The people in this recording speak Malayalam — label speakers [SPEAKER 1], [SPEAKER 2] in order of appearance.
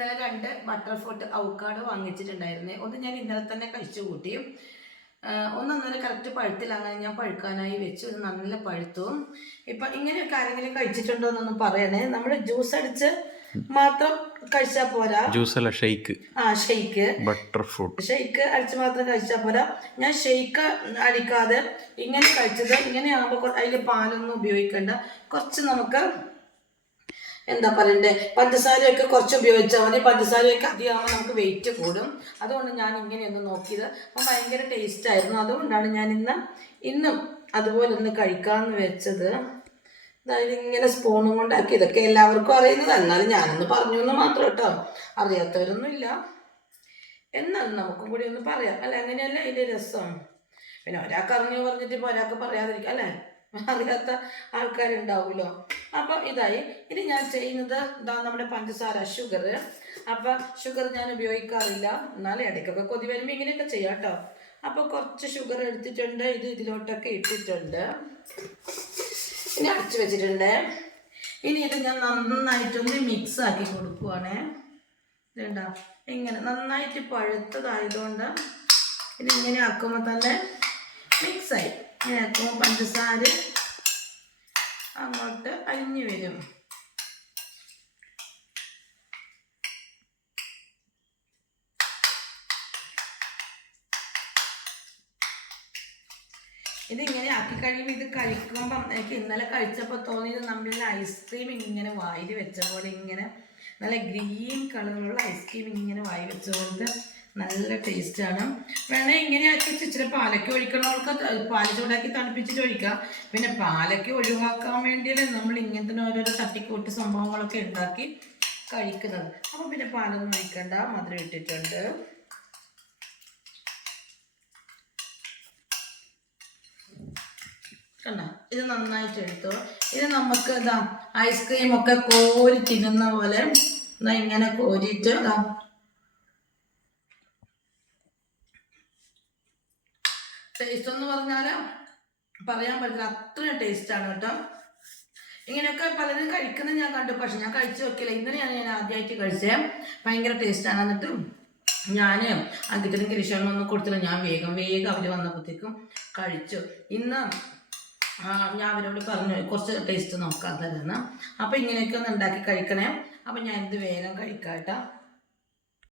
[SPEAKER 1] ഇന്നലെ രണ്ട് ബട്ടർ ഫ്രൂട്ട് ഔക്കാട് വാങ്ങിച്ചിട്ടുണ്ടായിരുന്നേ. ഒന്ന് ഞാൻ ഇന്നലെ തന്നെ കഴിച്ചു കൂട്ടി. ഒന്ന് അന്നേരം കറക്റ്റ് പഴുത്തില്ല. അങ്ങനെ ഞാൻ പഴുക്കാനായി വെച്ചു. ഇത് നല്ല പഴുത്തു. ഇപ്പം ഇങ്ങനെയൊക്കെ ആരെങ്കിലും കഴിച്ചിട്ടുണ്ടോ എന്നൊന്നും പറയണേ. നമ്മൾ ജ്യൂസ് അടിച്ച് മാത്രം കഴിച്ചാൽ പോരാ.
[SPEAKER 2] ജ്യൂസ് അല്ല ഷെയ്ക്ക്
[SPEAKER 1] ആ ഷെയ്ക്ക്
[SPEAKER 2] ബട്ടർ ഫ്രൂട്ട്
[SPEAKER 1] ഷെയ്ക്ക് അടിച്ച് മാത്രം കഴിച്ചാൽ പോരാ. ഞാൻ ഷെയ്ക്ക് അടിക്കാതെ ഇങ്ങനെ കഴിച്ചത് ഇങ്ങനെ ആകുമ്പോൾ അതിൽ പാലൊന്നും ഉപയോഗിക്കണ്ട. കുറച്ച് നമുക്ക് എന്താ പറയണ്ടേ? പഞ്ചസാരയൊക്കെ കുറച്ച് ഉപയോഗിച്ചാൽ മതി. പഞ്ചസാരയൊക്കെ അധികമാകുമ്പോൾ നമുക്ക് വെയിറ്റ് കൂടും. അതുകൊണ്ട് ഞാൻ ഇങ്ങനെയൊന്ന് നോക്കിയത്. അപ്പം ഭയങ്കര ടേസ്റ്റ് ആയിരുന്നു. അതുകൊണ്ടാണ് ഞാൻ ഇന്ന് ഇന്നും അതുപോലെ ഒന്ന് കഴിക്കാമെന്ന് വെച്ചത്. അതായത് ഇങ്ങനെ സ്പൂണും കൊണ്ടാക്കി ഇതൊക്കെ എല്ലാവർക്കും അറിയുന്നത്. എന്നാലും ഞാനൊന്ന് പറഞ്ഞു എന്ന് മാത്രം കേട്ടോ. അറിയാത്തവരൊന്നുമില്ല. എന്നാലും നമുക്കും കൂടി ഒന്ന് പറയാം. അല്ല? അങ്ങനെയല്ല ഇതിന്റെ രസം? പിന്നെ ഒരാൾക്ക് അറിഞ്ഞു പറഞ്ഞിട്ട് ഇപ്പോൾ ഒരാൾക്ക് പറയാതിരിക്കും അല്ലേ? അറിയാത്ത ആൾക്കാരുണ്ടാവുമല്ലോ. അപ്പം ഇതായി. ഇനി ഞാൻ ചെയ്യുന്നത് ഇതാ നമ്മുടെ പഞ്ചസാര ഷുഗർ അപ്പം ഷുഗർ ഞാൻ ഉപയോഗിക്കാറില്ല. എന്നാലും ഇടയ്ക്കൊക്കെ കൊതി വരുമ്പോൾ ഇങ്ങനെയൊക്കെ ചെയ്യാം കേട്ടോ അപ്പോൾ കുറച്ച് ഷുഗർ എടുത്തിട്ടുണ്ട്. ഇത് ഇതിലോട്ടൊക്കെ ഇട്ടിട്ടുണ്ട്. ഇനി അടച്ചു വെച്ചിട്ടുണ്ട്. ഇനി ഇത് ഞാൻ നന്നായിട്ടൊന്ന് മിക്സ് ആക്കി കൊടുക്കുവാണേ. ഇതുണ്ടോ? ഇങ്ങനെ നന്നായിട്ട് പഴുത്തതായതുകൊണ്ട് ഇനി ഇങ്ങനെ ആക്കുമ്പോൾ തന്നെ മിക്സായി ഇങ്ങനെ ആക്കുമ്പോൾ പഞ്ചസാര അങ്ങോട്ട് അലിഞ്ഞു വരും. ഇതിങ്ങനെ ആക്കി കഴിയുമ്പോൾ ഇത് കഴിക്കുമ്പം എനിക്ക് ഇന്നലെ കഴിച്ചപ്പോൾ തോന്നിയത് നമ്മളിൽ ഐസ്ക്രീം ഇങ്ങനെ വായിൽ വെച്ച പോലെ ഇങ്ങനെ നല്ല ഗ്രീൻ കളറുള്ള ഐസ്ക്രീം ഇങ്ങനെ വായി വെച്ച പോലത്തെ നല്ല ടേസ്റ്റാണ് വേണേൽ ഇങ്ങനെ ആക്കി വെച്ച് ഇച്ചിരി പാലൊക്കെ ഒഴിക്കണവർക്ക് പാൽ ചൂടാക്കി തണുപ്പിച്ചിട്ട് ഒഴിക്കാം. പിന്നെ പാലൊക്കെ ഒഴിവാക്കാൻ വേണ്ടിയല്ലേ നമ്മൾ ഇങ്ങനത്തെ ഓരോരോ തട്ടിക്കൂട്ട് സംഭവങ്ങളൊക്കെ ഉണ്ടാക്കി കഴിക്കുന്നത്. അപ്പം പിന്നെ പാലൊന്നും ഒഴിക്കണ്ട മധുരം ഇട്ടിട്ടുണ്ട്. ഇത് നന്നായിട്ട് എടുത്തു ഇത് നമുക്ക് ഇതാ ഐസ്ക്രീം ഒക്കെ കോരി തിന്നുന്ന പോലെ ഇങ്ങനെ കോരിയിട്ട് ഇതാ ടേസ്റ്റ് എന്ന് പറഞ്ഞാൽ പറയാൻ പറ്റില്ല. അത്രയും ടേസ്റ്റാണ് കേട്ടോ. ഇങ്ങനെയൊക്കെ പലരും കഴിക്കുന്നത് ഞാൻ കണ്ടു. പക്ഷെ ഞാൻ കഴിച്ചു നോക്കിയില്ല. ഇന്നലെയാണ് ഞാൻ ആദ്യമായിട്ട് കഴിച്ചേ. ഭയങ്കര ടേസ്റ്റാണ് എന്നിട്ട് ഞാൻ അങ്കിത്തനും ഒന്നും കൊടുത്തില്ല. ഞാൻ വേഗം വേഗം അവർ വന്നപ്പോഴത്തേക്കും കഴിച്ചു. ഇന്ന് ഞാൻ അവരോട് പറഞ്ഞു കുറച്ച് ടേസ്റ്റ് നോക്കാൻ തരുന്ന അപ്പം ഇങ്ങനെയൊക്കെ ഒന്ന് ഉണ്ടാക്കി കഴിക്കണേ. അപ്പം ഞാൻ ഇത് വേഗം കഴിക്കാം കേട്ടോ.